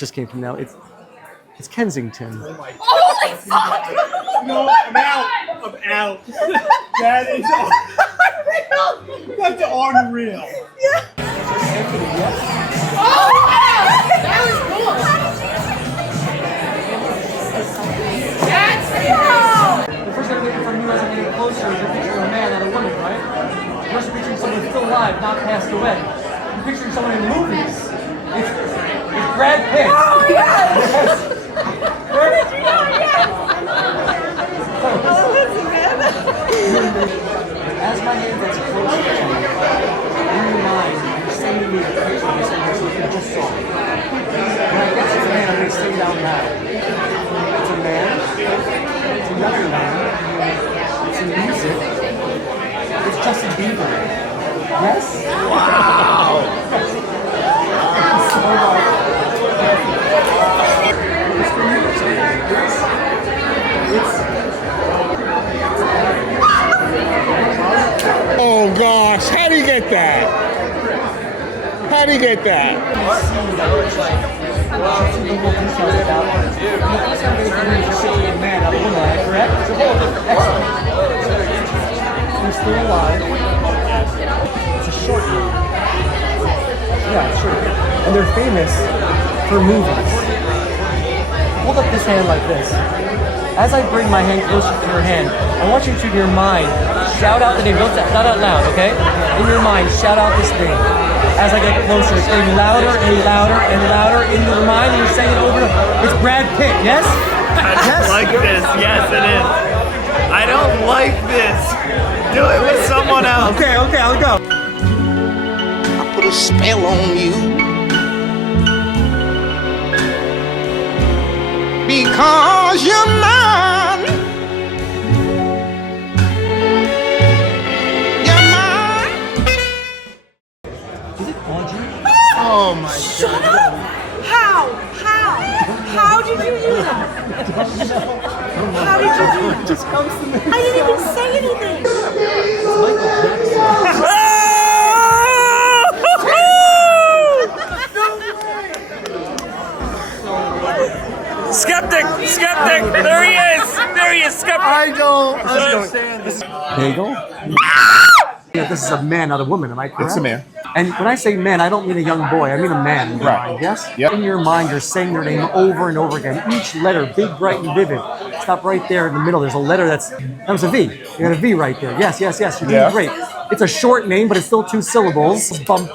just came from now. It's Kensington. Oh my fuck! No, I'm out. I'm out. That is unreal. That's unreal. Yeah. Oh wow! That was cool. That's cool. The first thing I'm getting from you as I'm getting closer is you're picturing a man, not a woman, right? You're also picturing someone still alive, not passed away. You're picturing someone in movies. It's Brad Pitt. Oh yes! Yes. Where did you know? Yes! Oh, listen, man. As my hand gets closer to you, in your mind, you're sending me a picture of this person you just saw. When I get to the man, I'm going to say it out loud. It's a man. It's another man. It's in music. It's Justin Bieber. Yes? Wow! So much. Oh gosh, how do you get that? How do you get that? He's still alive. It's a short movie. Yeah, it's true. And they're famous for movies. Hold up this hand like this. As I bring my hand closer to your hand, I want you to, in your mind, shout out the name. Don't shout out loud, okay? In your mind, shout out this name. As I get closer, it's getting louder and louder and louder in your mind, and you're saying it over. It's Brad Pitt, yes? I don't like this. Yes, it is. I don't like this. Do it with someone else. Okay, I'll go. I put a spell on you because you're mine. You're mine. Oh my Shut up! How? How did you do that? How did you do that? It just comes to me. I didn't even say anything. Skeptic! There he is, skeptic! I don't understand this. Bagel? Yeah, this is a man, not a woman, am I correct? It's a man. And when I say man, I don't mean a young boy, I mean a man in your Right. mind, yes? Yep. In your mind, you're saying their name over and over again. Each letter, big, bright, and vivid. Stop right there in the middle. There's a letter that was a V. You got a V right there. Yes. You're doing Yeah. great. It's a short name, but it's still 2 syllables. Bum.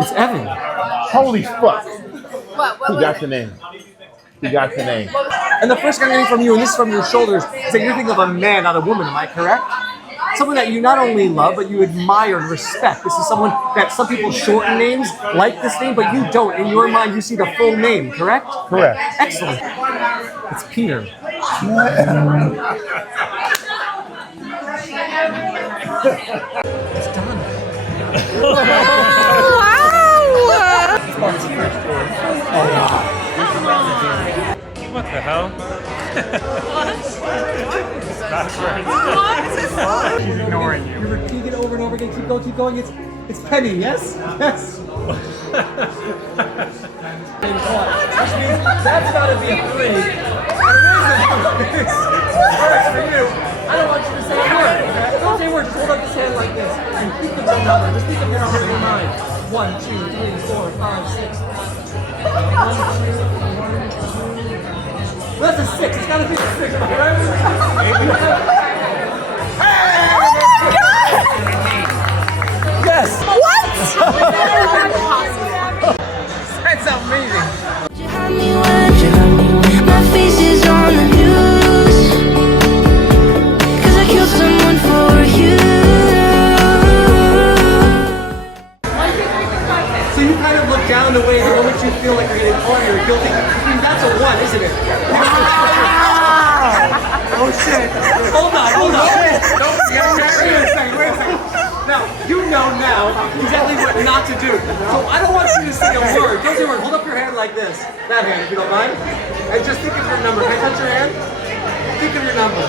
It's Evan. Holy fuck. What He got the name. He got the name. And the first thing I'm getting from you, and this is from your shoulders, is that you're thinking of a man, not a woman. Am I correct? Someone that you not only love, but you admire and respect. This is someone that some people shorten names, like this name, but you don't. In your mind, you see the full name, correct? Correct. Excellent. It's Peter. It's Donna. What the hell? He's ignoring you. You repeat it over and over again. Keep going. It's Penny. Yes. Yes. Which means that's got to be a 3. And it isn't. Alright, for you, I don't want you to say a word. Okay? Don't say a word. Just hold up this hand like this and think of your number. Just think of your number in your mind. 1, 2, 3, 4, 5, 6. 1, 2. Well, that's a 6. It's got to be a 6, right? Yes. What? That's amazing. You had me when my face is on the news, 'cause I killed someone for you. So you kind of look down the way the moment you feel like you're getting caught, you're guilty. I mean, that's a 1, isn't it? Oh shit! Hold on. Wait a second. Now, you know now exactly what not to do. So I don't want you to say a word. Don't say a word. Hold up your hand like this. That hand, if you don't mind. And just think of your number. Can I touch your hand? Think of your number.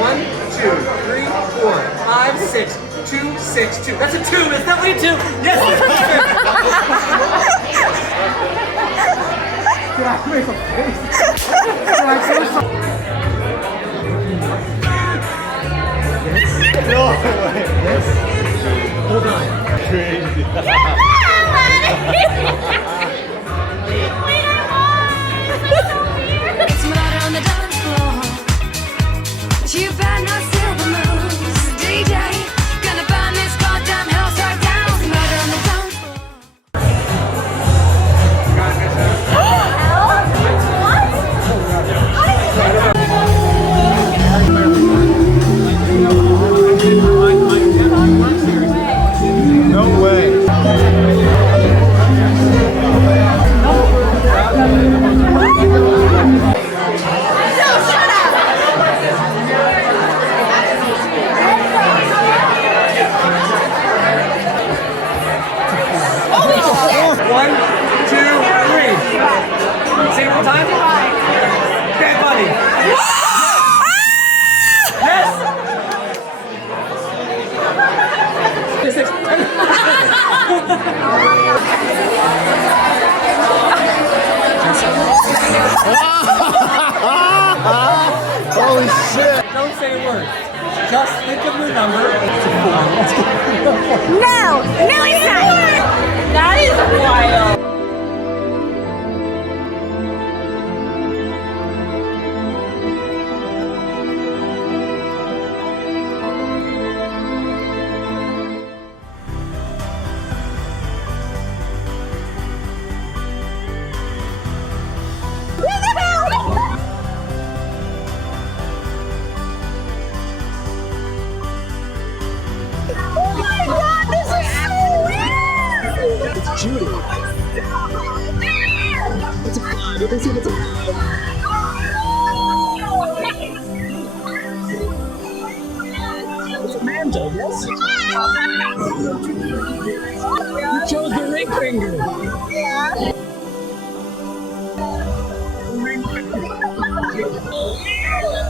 1, 2, 3, 4, 5, 6, 2, 6, 2. That's a 2. It's definitely a 2. Yes. Did I make a face? Did I say something? No way. Yes. Hold on. Crazy. It's murder on the dance floor. But you better not steal the moves. DJ, gonna burn this goddamn house right down. It's murder on the dance floor. No way. One, two, three. Say it one time. Bad Bunny. Yes. Holy shit. Don't say a word. Just think of your number. It's a 4. Let's go. No, it's not. That is wild. Oh my god, this is so weird! It's Judy. It's a 5. You can see it's a 5. It's Amanda, yes? You chose the ring finger.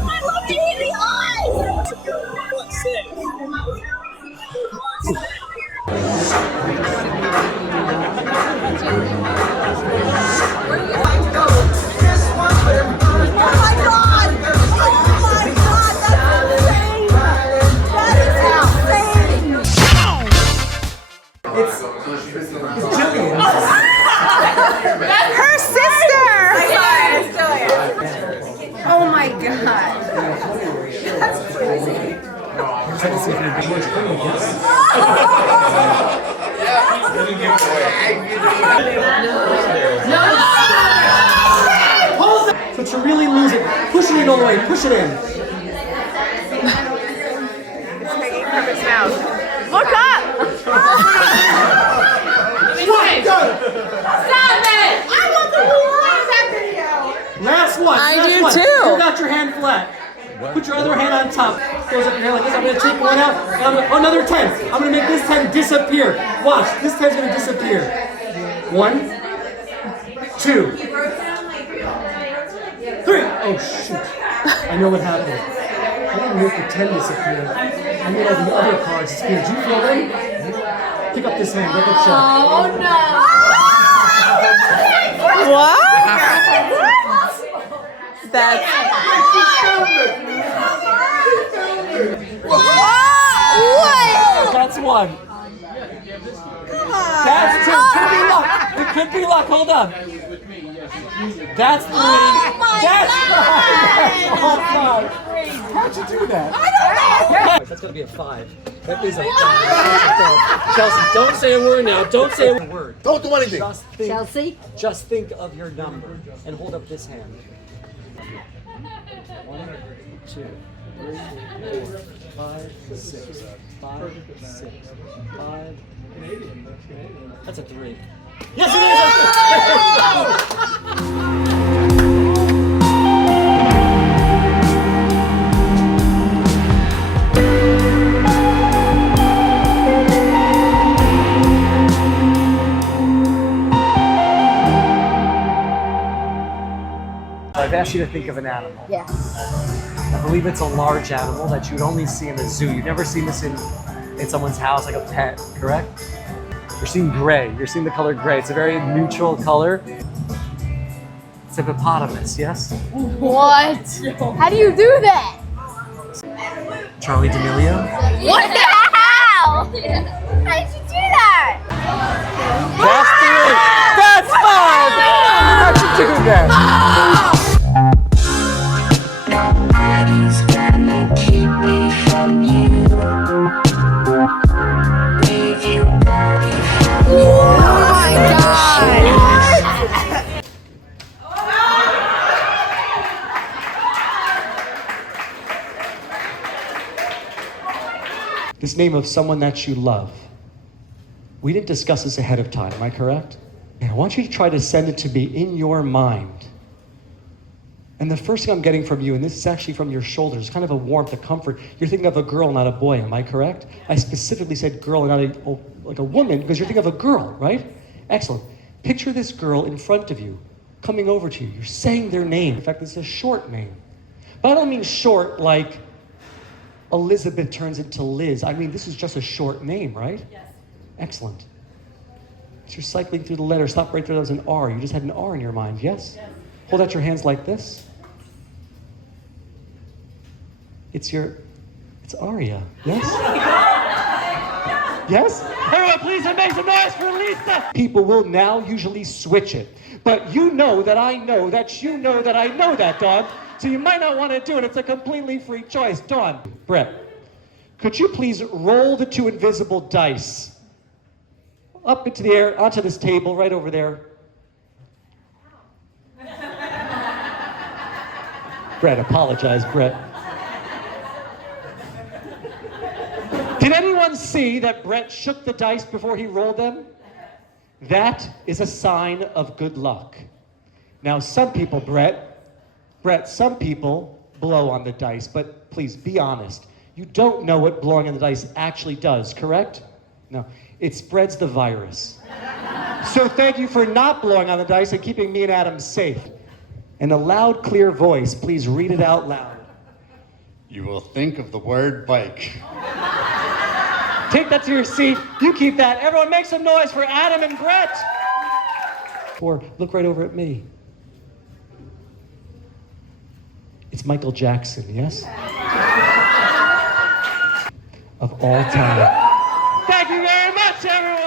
I looked you in the eyes! Oh my god! Oh my god, that's insane! That is insane! It's Jillian. Her sister! Oh my god. That's crazy. So to really lose it, push it in all the way, push it in. It's hanging from his mouth. Look up! Stop it! I want the rewind that video! Last one. I last do one. too. You got your hand flat. Put your other hand on top. Goes up your hand like this. I'm gonna take one out. Oh, another 10. I'm gonna make this 10 disappear. Watch. This 10's gonna disappear. 1, 2, 3. Oh shoot. I know what happened. I didn't make the 10 disappear. I made all the other cards disappear. Did you feel them? Pick up this hand. Double check. Oh no! What? That's That's 1. That's 2. Could be luck. It could be luck. Hold on. That's 3. That's 5. How'd you do that? I don't know. That's gonna be a 5. That is a 5. Chelsea, don't say a word now. Don't say a word. Don't do anything. Just think of your number and hold up this hand. 1, 2, 3, 4, 5, 6, 5, 6, 5. That's a 3. Yes, it I've asked you to think of an animal. Yeah. I believe it's a large animal that you'd only see in a zoo. You've never seen this in someone's house, like a pet, correct? You're seeing gray. You're seeing the color gray. It's a very neutral color. It's a hippopotamus, yes? What? How do you do that? Charlie D'Amelio? What the hell? How did you do that? That's three! That's five! How'd you do that? Nobody's gonna keep me from you. Leave your body. Oh my god! This name of someone that you love. We didn't discuss this ahead of time, am I correct? I want you to try to send it to me in your mind. And the first thing I'm getting from you, and this is actually from your shoulders, kind of a warmth, a comfort. You're thinking of a girl, not a boy, am I correct? I specifically said girl and not like a woman, because you're thinking of a girl, right? Excellent. Picture this girl in front of you, coming over to you. You're saying their name. In fact, it's a short name. But I don't mean short like Elizabeth turns into Liz. I mean, this is just a short name, right? Yes. Excellent. So you're cycling through the letter. Stop right there. That was an R. You just had an R in your mind, yes? Yes. Hold out your hands like this. It's Aria, yes? Yes? Everyone, please make some noise for Lisa. People will now usually switch it. But you know that I know that you know that I know that, Dawn. So you might not want to do it. It's a completely free choice. Dawn, Brett, could you please roll the 2 invisible dice up into the air, onto this table right over there? Brett, apologize, Brett. Did anyone see that Brett shook the dice before he rolled them? That is a sign of good luck. Now, some people, Brett, some people blow on the dice, but please be honest. You don't know what blowing on the dice actually does, correct? No, it spreads the virus. So thank you for not blowing on the dice and keeping me and Adam safe. In a loud, clear voice, please read it out loud. You will think of the word bike. Take that to your seat. You keep that. Everyone make some noise for Adam and Brett. Or look right over at me. It's Michael Jackson, yes? Of all time. Thank you very much, everyone.